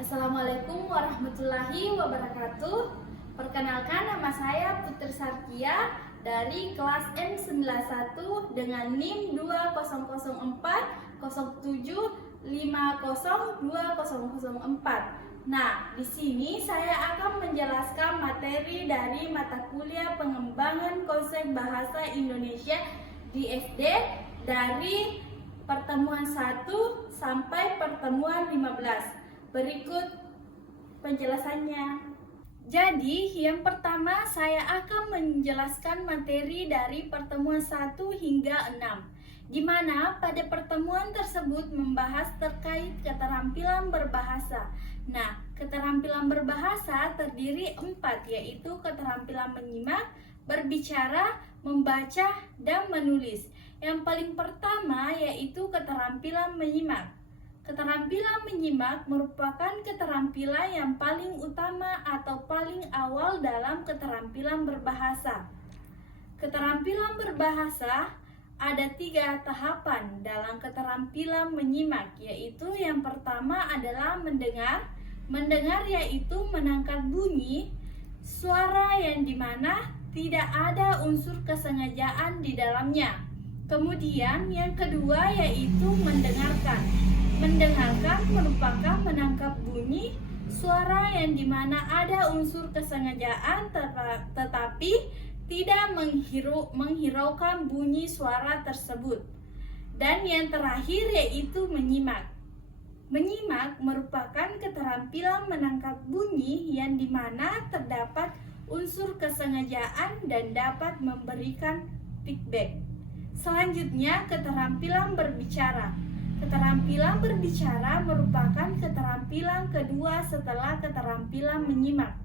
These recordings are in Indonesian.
Assalamualaikum warahmatullahi wabarakatuh. Perkenalkan, nama saya Putri Sarkia dari kelas M91 dengan NIM 200407502004. Nah, di sini saya akan menjelaskan materi dari mata kuliah pengembangan konsep bahasa Indonesia di SD dari pertemuan 1 sampai pertemuan 15. Berikut penjelasannya. Jadi, yang pertama saya akan menjelaskan materi dari pertemuan 1 hingga 6, di mana pada pertemuan tersebut membahas terkait keterampilan berbahasa. Nah, keterampilan berbahasa terdiri 4, yaitu keterampilan menyimak, berbicara, membaca, dan menulis. Yang paling pertama yaitu keterampilan menyimak. Keterampilan menyimak merupakan keterampilan yang paling utama atau paling awal dalam keterampilan berbahasa. Keterampilan berbahasa ada 3 tahapan dalam keterampilan menyimak, yaitu yang pertama adalah mendengar. Mendengar yaitu menangkap bunyi, suara yang dimana tidak ada unsur kesengajaan di dalamnya. Kemudian yang kedua yaitu mendengarkan. Mendengarkan merupakan menangkap bunyi, suara yang dimana ada unsur kesengajaan tetapi tidak menghiraukan bunyi suara tersebut. Dan yang terakhir yaitu menyimak. Menyimak merupakan keterampilan menangkap bunyi yang dimana terdapat unsur kesengajaan dan dapat memberikan feedback. Selanjutnya, keterampilan berbicara. Keterampilan berbicara merupakan keterampilan kedua setelah keterampilan menyimak.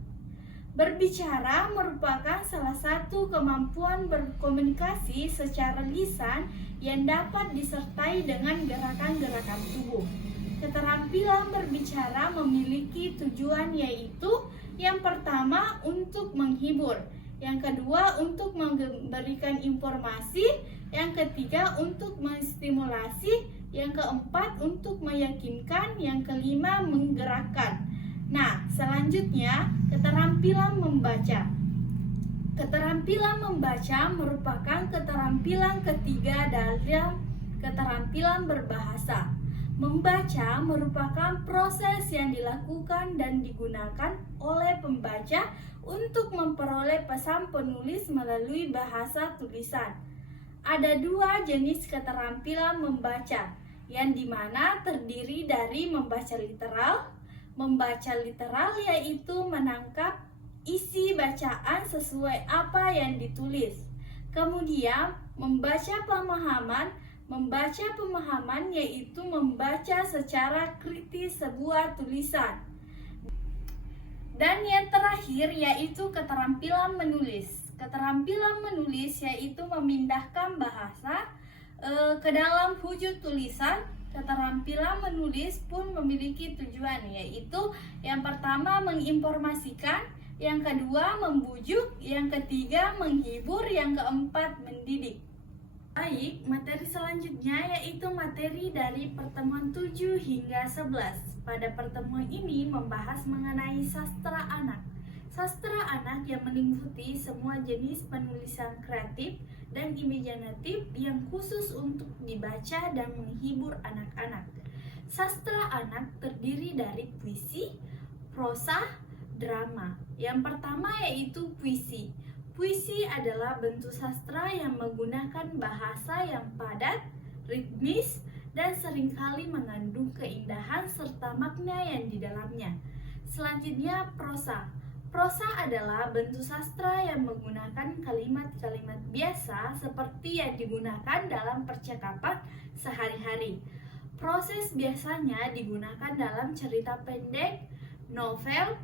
Berbicara merupakan salah satu kemampuan berkomunikasi secara lisan yang dapat disertai dengan gerakan-gerakan tubuh. Keterampilan berbicara memiliki tujuan yaitu yang pertama untuk menghibur, yang kedua untuk memberikan informasi, yang ketiga untuk menstimulasi, yang keempat untuk meyakinkan, yang kelima menggerakkan. Nah, selanjutnya keterampilan membaca. Keterampilan membaca merupakan keterampilan ketiga dalam keterampilan berbahasa. Membaca merupakan proses yang dilakukan dan digunakan oleh pembaca untuk memperoleh pesan penulis melalui bahasa tulisan. Ada 2 jenis keterampilan membaca, yang dimana terdiri dari membaca literal. Membaca literal yaitu menangkap isi bacaan sesuai apa yang ditulis. Kemudian membaca pemahaman. Membaca pemahaman yaitu membaca secara kritis sebuah tulisan. Dan yang terakhir yaitu keterampilan menulis. Keterampilan menulis yaitu memindahkan bahasa ke dalam wujud tulisan. Keterampilan menulis pun memiliki tujuan, yaitu yang pertama menginformasikan, yang kedua membujuk, yang ketiga menghibur, yang keempat mendidik. Baik, materi selanjutnya yaitu materi dari pertemuan 7 hingga 11. Pada pertemuan ini membahas mengenai sastra anak. Sastra anak yang meliputi semua jenis penulisan kreatif dan imajinatif yang khusus untuk dibaca dan menghibur anak-anak. Sastra anak terdiri dari puisi, prosa, drama. Yang pertama yaitu puisi. Puisi adalah bentuk sastra yang menggunakan bahasa yang padat, ritmis, dan seringkali mengandung keindahan serta makna yang di dalamnya. Selanjutnya prosa. Prosa adalah bentuk sastra yang menggunakan kalimat-kalimat biasa seperti yang digunakan dalam percakapan sehari-hari. Proses biasanya digunakan dalam cerita pendek, novel,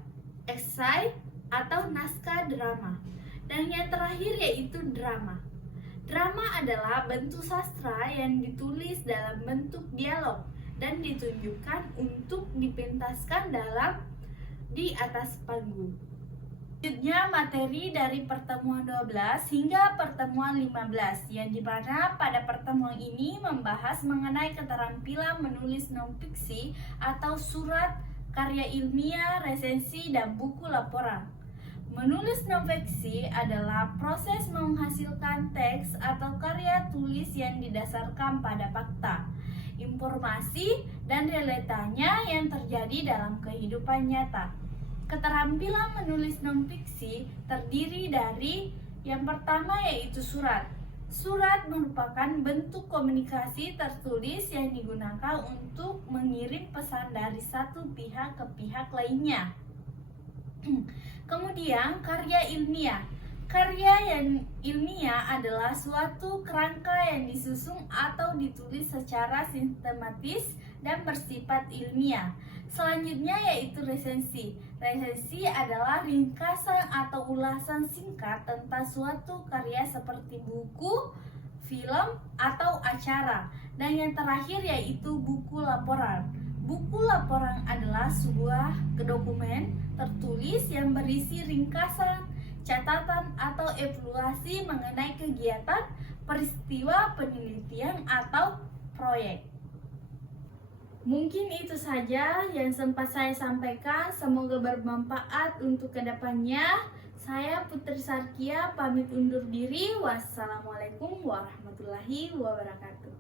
esai, atau naskah drama. Dan yang terakhir yaitu drama. Drama adalah bentuk sastra yang ditulis dalam bentuk dialog dan ditunjukkan untuk dipentaskan di atas panggung. Selanjutnya materi dari pertemuan 12 hingga pertemuan 15, yang dimana pada pertemuan ini membahas mengenai keterampilan menulis non-fiksi atau surat, karya ilmiah, resensi, dan buku laporan. Menulis non-fiksi adalah proses menghasilkan teks atau karya tulis yang didasarkan pada fakta, informasi, dan realitanya yang terjadi dalam kehidupan nyata. Keterampilan menulis non-fiksi terdiri dari yang pertama yaitu surat. Surat merupakan bentuk komunikasi tertulis yang digunakan untuk mengirim pesan dari satu pihak ke pihak lainnya. Kemudian karya ilmiah. Karya yang ilmiah adalah suatu kerangka yang disusun atau ditulis secara sistematis dan bersifat ilmiah. Selanjutnya yaitu resensi. Resensi adalah ringkasan atau ulasan singkat tentang suatu karya seperti buku, film, atau acara. Dan yang terakhir yaitu buku laporan. Buku laporan adalah sebuah dokumen tertulis yang berisi ringkasan, catatan, atau evaluasi mengenai kegiatan, peristiwa, penelitian, atau proyek. Mungkin itu saja yang sempat saya sampaikan. Semoga bermanfaat untuk kedepannya. Saya Putri Sarkia pamit undur diri. Wassalamualaikum warahmatullahi wabarakatuh.